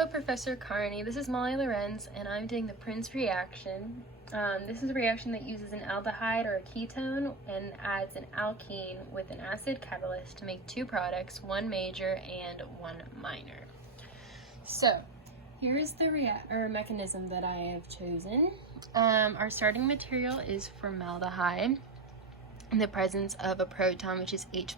Hello, Professor Carney. This is Molly Lorenz, and I'm doing the Prins reaction. This is a reaction that uses an aldehyde or a ketone and adds an alkene with an acid catalyst to make two products, one major and one minor. So, here's the mechanism that I have chosen. Our starting material is formaldehyde in the presence of a proton, which is H+.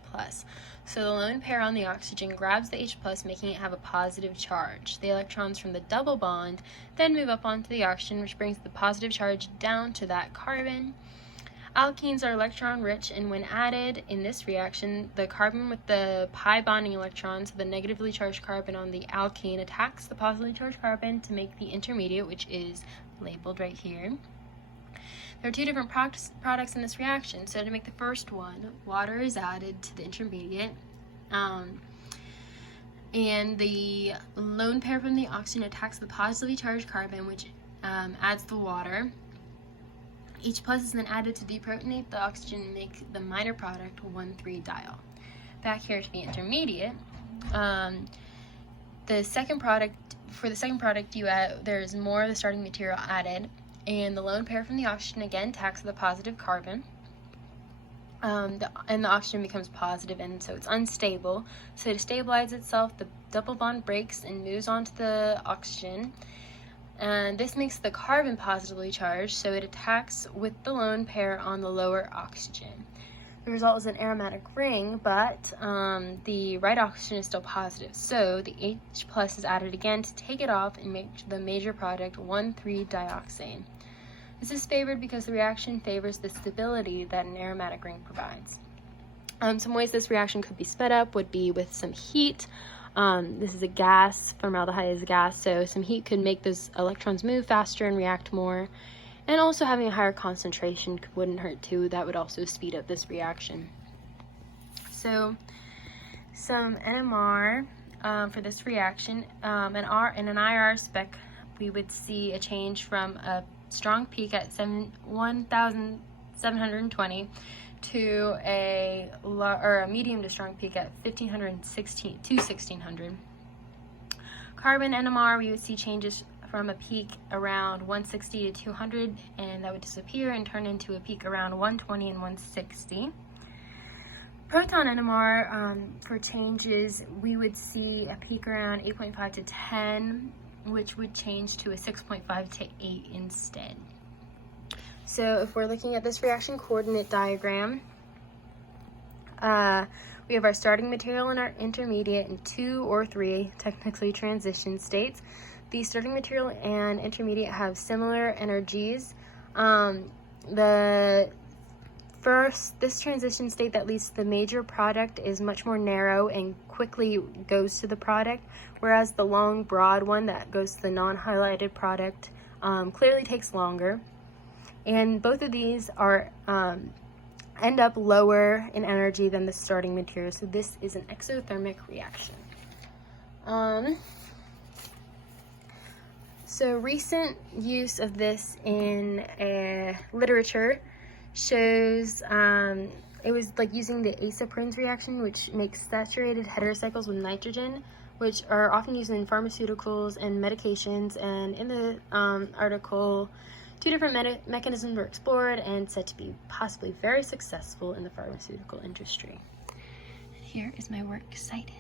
So the lone pair on the oxygen grabs the H+, making it have a positive charge. The electrons from the double bond then move up onto the oxygen, which brings the positive charge down to that carbon. Alkenes are electron-rich, and when added in this reaction, the carbon with the pi bonding electrons, so the negatively charged carbon on the alkene, attacks the positively charged carbon to make the intermediate, which is labeled right here. There are two different products in this reaction. So to make the first one, water is added to the intermediate, and the lone pair from the oxygen attacks the positively charged carbon, which adds the water. H+ is then added to deprotonate the oxygen and make the minor product 1,3-diol. Back here to the intermediate, for the second product, there's more of the starting material added, and the lone pair from the oxygen again attacks the positive carbon, and the oxygen becomes positive, and so it's unstable. So to stabilize itself, the double bond breaks and moves onto the oxygen, and this makes the carbon positively charged, so it attacks with the lone pair on the lower oxygen. The result is an aromatic ring, but the right oxygen is still positive, so the H+ is added again to take it off and make the major product 1,3-dioxane. This is favored because the reaction favors the stability that an aromatic ring provides. Some ways this reaction could be sped up would be with some heat. This is a gas, formaldehyde is a gas, so some heat could make those electrons move faster and react more. And also having a higher concentration wouldn't hurt too. That would also speed up this reaction. So some NMR for this reaction, in an IR spec, we would see a change from a strong peak at 1,720 to a medium to strong peak at 1,516 to 1,600. Carbon NMR, we would see changes from a peak around 160 to 200, and that would disappear and turn into a peak around 120 and 160. Proton NMR, for changes, we would see a peak around 8.5 to 10, which would change to a 6.5 to 8 instead. So if we're looking at this reaction coordinate diagram, we have our starting material and our intermediate in 2 or 3 technically transition states. The starting material and intermediate have similar energies. This transition state that leads to the major product is much more narrow and quickly goes to the product, whereas the long, broad one that goes to the non-highlighted product clearly takes longer. And both of these are end up lower in energy than the starting material, so this is an exothermic reaction. So recent use of this in literature shows it was like using the Prins reaction, which makes saturated heterocycles with nitrogen, which are often used in pharmaceuticals and medications. And in the article, 2 different mechanisms were explored and said to be possibly very successful in the pharmaceutical industry. And here is my work cited.